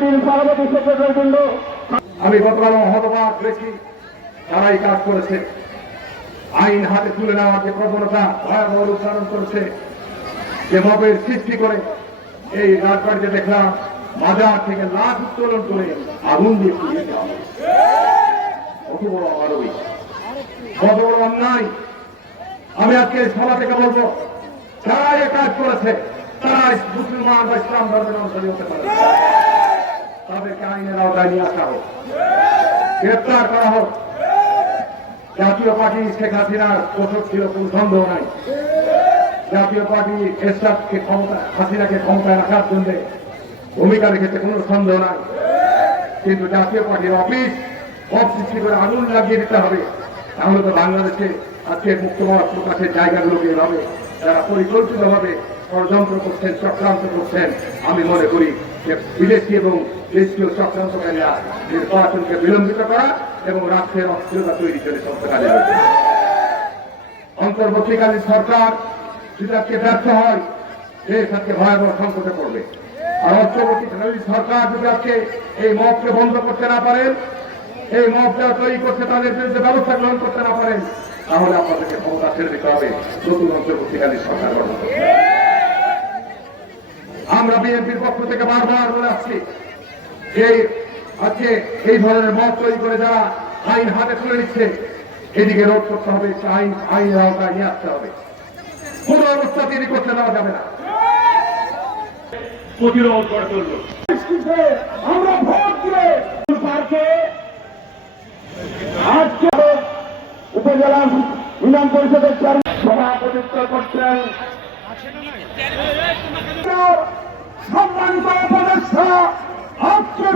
কমিটির সভাপতি সেক্রেটারি বৃন্দ আমি গতকাল হতবাক হয়েছি তারা এই কাজ করেছে আইন হাতে তুলে নেওয়ার যে প্রবণতা ভয়াবহ ধারণ করেছে যে মবের সৃষ্টি করে এই রাজবাড়িতে দেখলাম মাজার থেকে লাশ উত্তোলন করে আগুন দিয়ে পুড়িয়ে দেওয়া। কত বড় অমানবিক কত বড় অন্যায় আমি আজকে সভা থেকে বলব যারা এ কাজ করেছে তারা মুসলমান বা ইসলাম ধর্মের অনুসারী হতে পারে। তাদেরকে আইনের আওতায় নিয়ে আসা হোক গ্রেপ্তার করা হোক। জাতীয় পার্টি শেখ হাসিনার দোষক ছিল, কোন সন্দেহ নাই। জাতীয় পার্টি এরশাদকে ক্ষমতা, হাসিনাকে ক্ষমতায় রাখার জন্য ভূমিকা রেখেছে, কোনো সন্দেহ নাই। কিন্তু জাতীয় পার্টির অফিস সব সৃষ্টি করে আগুন লাগিয়ে দিতে হবে। তাহলে তো বাংলাদেশে আজকে মুক্তমত প্রকাশের জায়গাগুলোকে এভাবে যারা পরিকল্পিতভাবে ষড়যন্ত্র করছেন, চক্রান্ত করছেন, আমি মনে করি। বিদেশি এবং দেশীয় চক্রান্তকারীরা নির্বাচনকে বিলম্বিত করা এবং রাষ্ট্রের অস্থিরতা তৈরি করে চলতে অন্তর্বর্তীকালীন সরকার যদি আজকে ব্যর্থ হয় দেশ আজকে ভয়াবহ সংকটে পড়বে। আর অন্তর্বর্তীকালীন সরকার যদি আজকে এই মতকে বন্ধ করতে না পারেন, এই মত যারা তৈরি করছে তাদের বিরুদ্ধে ব্যবস্থা গ্রহণ করতে না পারেন, তাহলে আপনাদেরকে ক্ষমতা ছেড়ে দিতে হবে। নতুন অন্তর্বর্তীকালীন সরকার গঠন করতে। আমরা বিএনপির পক্ষ থেকে বারবার বলে আসছি যে আজকে এই ধরনের মত তৈরি করে যারা আইন হাতে তুলে নিচ্ছে এদিকে রোধ করতে হবে আইন আইনের আওতায় নিয়ে আসতে হবে। কোন অবস্থা তিনি করতে দেওয়া যাবে না। প্রতিরোধ করে তুলল আমরা ভোট দিয়ে পার্কে আজকে উপজেলা ইউনিয়ন পরিষদের চেয়ারম্যান সভাপতিত্ব করছেন সম্মানিত উপদেষ্টা আজকে